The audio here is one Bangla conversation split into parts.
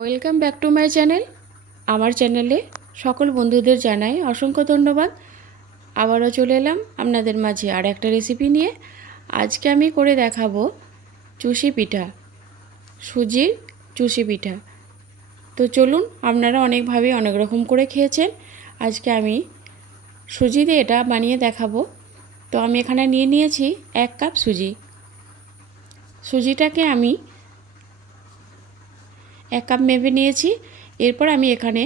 Welcome back to my channel. আমার চ্যানেলে সকল বন্ধুদের জানাই অসংখ্য ধন্যবাদ। আবারও চলে এলাম আপনাদের মাঝে আর একটা রেসিপি নিয়ে। আজকে আমি করে দেখাবো চুষি পিঠা, সুজির চুষি পিঠা। তো চলুন, আপনারা অনেকভাবে অনেক রকম করে খেয়েছেন, আজকে আমি সুজি দিয়ে এটা বানিয়ে দেখাবো। তো আমি এখানে নিয়ে নিয়েছি 1 কাপ সুজি। সুজিটাকে আমি 1 কাপ মেপে নিয়েছি। এরপর আমি এখানে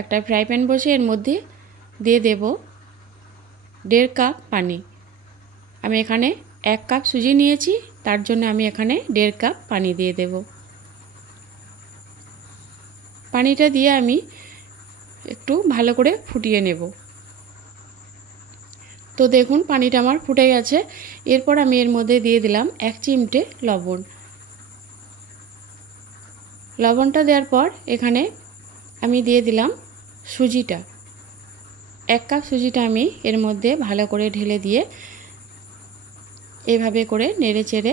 একটা ফ্রাই প্যান বসে এর মধ্যে দিয়ে দেব 1.5 কাপ পানি। আমি এখানে 1 কাপ সুজি নিয়েছি, তার জন্য আমি এখানে 1.5 কাপ পানি দিয়ে দেব। পানিটা দিয়ে আমি একটু ভালো করে ফুটিয়ে নেব। তো দেখুন, পানিটা আমার ফুটে গেছে। এরপর আমি এর মধ্যে দিয়ে দিলাম 1 চিমটে লবণ। লবণটা দেওয়ার পর এখানে আমি দিয়ে দিলাম সুজিটা। 1 কাপ সুজিটা আমি এর মধ্যে ভালো করে ঢেলে দিয়ে এভাবে করে নেড়ে চেড়ে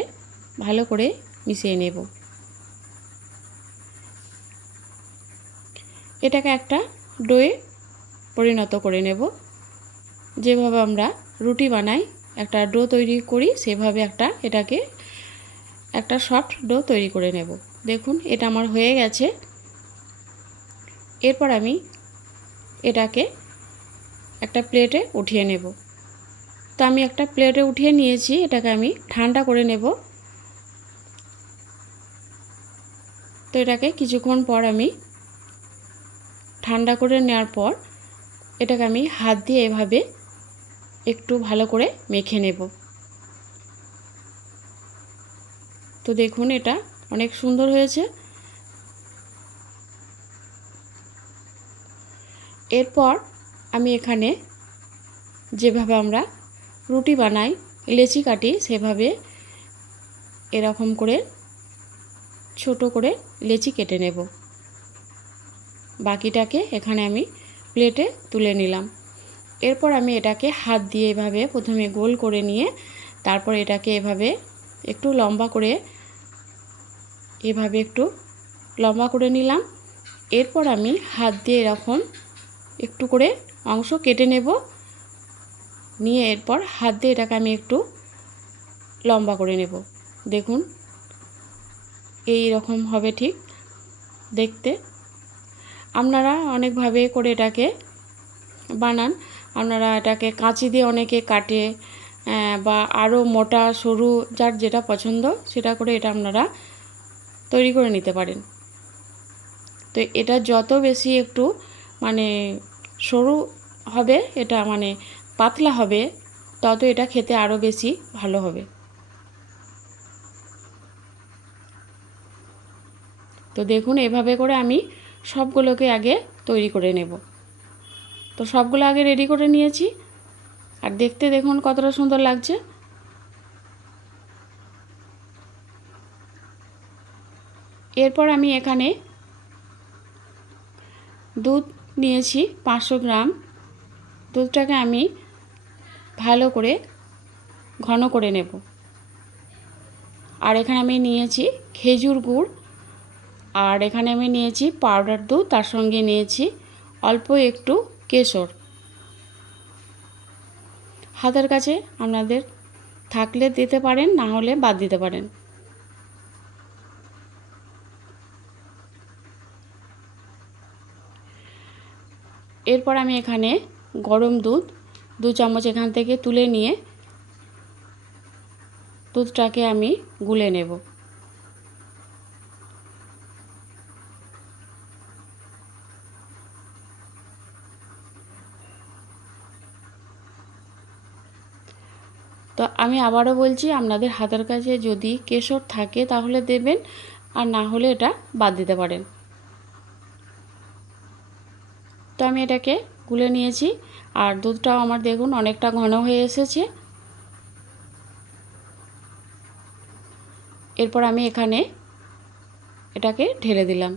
ভালো করে মিশিয়ে নেব। এটাকে একটা ডোয়ে পরিণত করে নেব। যেভাবে আমরা রুটি বানাই, একটা ডো তৈরি করি, সেভাবে এটাকে একটা সফট ডো তৈরি করে নেব। দেখুন, এটা আমার হয়ে গেছে। এরপর আমি এটাকে একটা প্লেটে উঠিয়ে নেব। তো আমি একটা প্লেটে উঠিয়ে নিয়েছি, এটাকে আমি ঠান্ডা করে নেব। তো এটাকে কিছুক্ষণ পর আমি ঠান্ডা করে নেওয়ার পর এটাকে আমি হাত দিয়ে এভাবে একটু ভালো করে মেখে নেব। তো দেখুন, এটা অনেক সুন্দর হয়েছে। এরপর আমি এখানে যেভাবে আমরা রুটি বানাই, লেচি কাটি, সেভাবে এরকম করে ছোট করে লেচি কেটে নেব। বাকিটাকে এখানে আমি প্লেটে তুলে নিলাম। এরপর আমি এটাকে হাত দিয়ে এভাবে প্রথমে গোল করে নিয়ে তারপর এটাকে এভাবে একটু লম্বা করে নিলাম। এরপর আমি হাত দিয়ে এরকম একটু করে অংশ কেটে নেব, নিয়ে এরপর হাত দিয়ে এটাকে আমি একটু লম্বা করে নেব। দেখুন, এই রকম হবে ঠিক দেখতে। আপনারা অনেকভাবে করে এটাকে বানান। আপনারা এটাকে কাঁচি দিয়ে অনেকে কাটে, বা আরও মোটা সরু, যার যেটা পছন্দ সেটা করে এটা আপনারা তৈরি করে নিতে পারেন। তো এটা যত বেশি একটু মানে সরু হবে, এটা মানে পাতলা হবে, তত এটা খেতে আরও বেশি ভালো হবে। তো দেখুন, এভাবে করে আমি সবগুলোকে আগে তৈরি করে নেব। তো সবগুলো আগে রেডি করে নিয়েছি, আর দেখতে দেখুন কতটা সুন্দর লাগছে। এরপর আমি এখানে দুধ নিয়েছি 500 গ্রাম। দুধটাকে আমি ভালো করে ঘন করে নেব। আর এখানে আমি নিয়েছি খেজুর গুড়, আর এখানে আমি নিয়েছি পাউডার দুধ, তার সঙ্গে নিয়েছি অল্প একটু কেশর। হাতের কাছে আপনাদের থাকলে দিতে পারেন, না হলে বাদ দিতে পারেন। এরপর আমি এখানে গরম দুধ 2 চামচ এখান থেকে তুলে নিয়ে দুধটাকে আমি গুলে নেব। তো আমি আবারও বলছি, আপনাদের হাতের কাছে যদি কেশর থাকে তাহলে দেবেন, আর না হলে এটা বাদ দিতে পারেন। তো আমি এটাকে গুলে নিয়েছি, আর দুধটাও আমার দেখুন অনেকটা ঘন হয়ে এসেছে। এরপর আমি এখানে এটাকে ঢেলে দিলাম,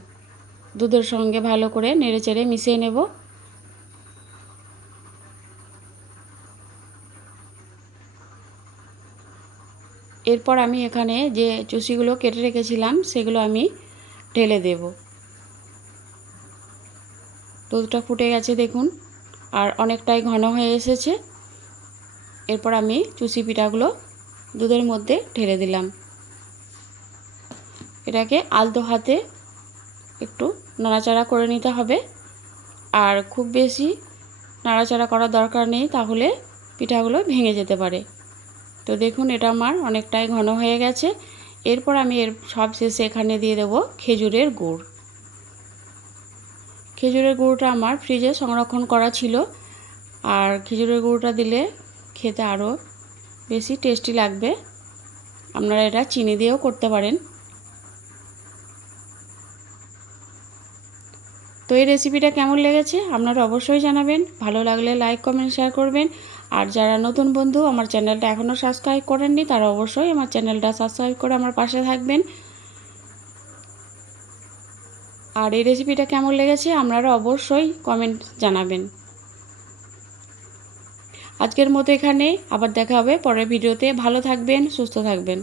দুধের সঙ্গে ভালো করে নেড়েচেড়ে মিশিয়ে নেব। এরপর আমি এখানে যে চুষিগুলো কেটে রেখেছিলাম সেগুলো আমি ঢেলে দেব। দুধটা ফুটে গেছে দেখুন, আর অনেকটাই ঘন হয়ে এসেছে। এরপর আমি চুষি পিঠাগুলো দুধের মধ্যে ঢেলে দিলাম। এটাকে আলতো হাতে একটু নাড়াচাড়া করে নিতে হবে, আর খুব বেশি নাড়াচাড়া করার দরকার নেই, তাহলে পিঠাগুলো ভেঙে যেতে পারে। তো দেখুন এটা আমার অনেকটাই ঘন হয়ে গেছে। এরপর আমি এর সব শেষে এখানে দিয়ে দেব খেজুরের গুড়। খেজুরের গুঁড়োটা আমার ফ্রিজে সংরক্ষণ করা ছিল, আর খেজুরের গুঁড়োটা দিলে খেতে আরও বেশি টেস্টি লাগবে। আপনারা এটা চিনি দিয়েও করতে পারেন। তো এই রেসিপিটা কেমন লেগেছে আপনারা অবশ্যই জানাবেন। ভালো লাগলে লাইক কমেন্ট শেয়ার করবেন। আর যারা নতুন বন্ধু আমার চ্যানেলটা এখনও সাবস্ক্রাইব করেননি, তারা অবশ্যই আমার চ্যানেলটা সাবস্ক্রাইব করে আমার পাশে থাকবেন। আর এই রেসিপিটা কেমন লেগেছে আপনারা অবশ্যই কমেন্ট জানাবেন। আজকের মতো এখানে, আবার দেখা হবে পরের ভিডিওতে। ভালো থাকবেন, সুস্থ থাকবেন।